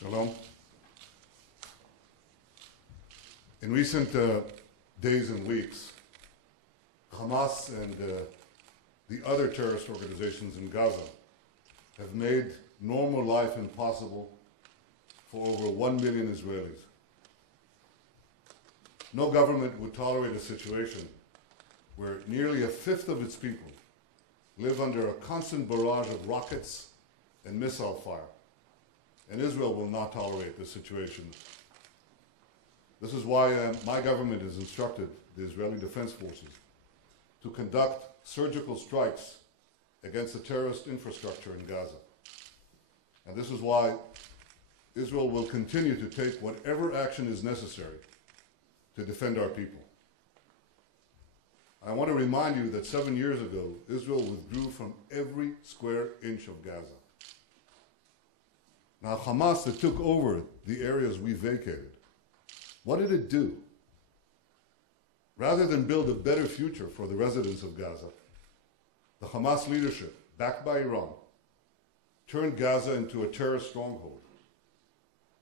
Shalom. In recent days and weeks, Hamas and the other terrorist organizations in Gaza have made normal life impossible for over 1 million Israelis. No government would tolerate a situation where nearly a fifth of its people live under a constant barrage of rockets and missile fire. And Israel will not tolerate this situation. This is why my government has instructed the Israeli Defense Forces to conduct surgical strikes against the terrorist infrastructure in Gaza. And this is why Israel will continue to take whatever action is necessary to defend our people. I want to remind you that 7 years ago, Israel withdrew from every square inch of Gaza. Now, Hamas that took over the areas we vacated, what did it do? Rather than build a better future for the residents of Gaza, the Hamas leadership, backed by Iran, turned Gaza into a terrorist stronghold.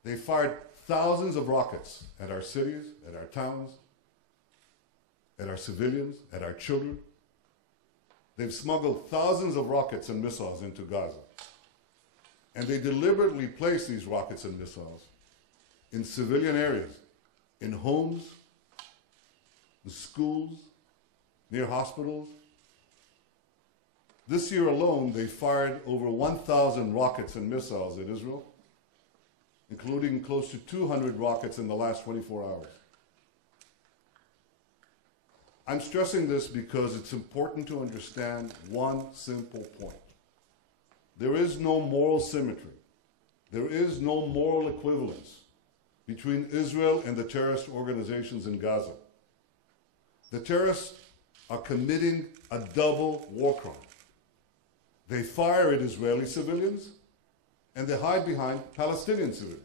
They fired thousands of rockets at our cities, at our towns, at our civilians, at our children. They've smuggled thousands of rockets and missiles into Gaza. And they deliberately place these rockets and missiles in civilian areas, in homes, in schools, near hospitals. This year alone, they fired over 1,000 rockets and missiles at Israel, including close to 200 rockets in the last 24 hours. I'm stressing this because it's important to understand one simple point. There is no moral symmetry. There is no moral equivalence between Israel and the terrorist organizations in Gaza. The terrorists are committing a double war crime. They fire at Israeli civilians, and they hide behind Palestinian civilians.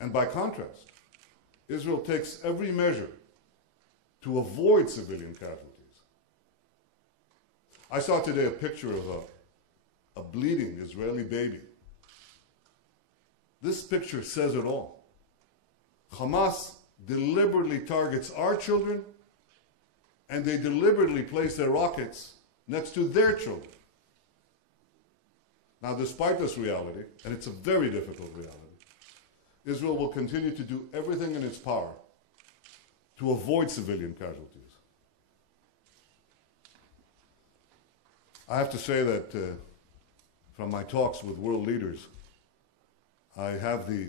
And by contrast, Israel takes every measure to avoid civilian casualties. I saw today a picture of a bleeding Israeli baby. This picture says it all. Hamas deliberately targets our children, and they deliberately place their rockets next to their children. Now, despite this reality, and it's a very difficult reality, Israel will continue to do everything in its power to avoid civilian casualties. I have to say that from my talks with world leaders, I have the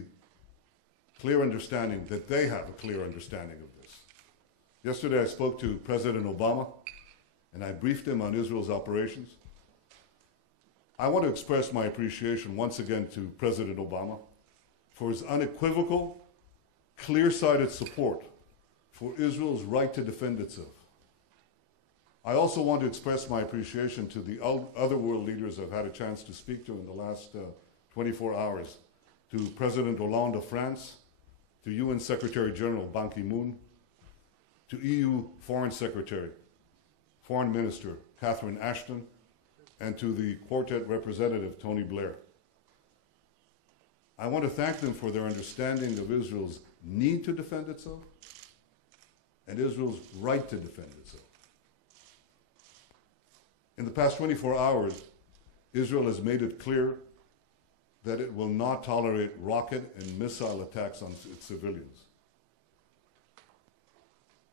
clear understanding that they have a clear understanding of this. Yesterday I spoke to President Obama, and I briefed him on Israel's operations. I want to express my appreciation once again to President Obama for his unequivocal, clear-sighted support for Israel's right to defend itself. I also want to express my appreciation to the other world leaders I've had a chance to speak to in the last 24 hours, to President Hollande of France, to UN Secretary General Ban Ki-moon, to EU Foreign Secretary, Foreign Minister Catherine Ashton, and to the Quartet representative Tony Blair. I want to thank them for their understanding of Israel's need to defend itself and Israel's right to defend itself. In the past 24 hours, Israel has made it clear that it will not tolerate rocket and missile attacks on its civilians.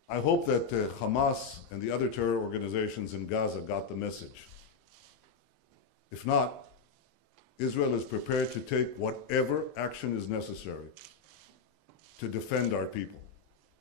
I hope that Hamas and the other terror organizations in Gaza got the message. If not, Israel is prepared to take whatever action is necessary to defend our people.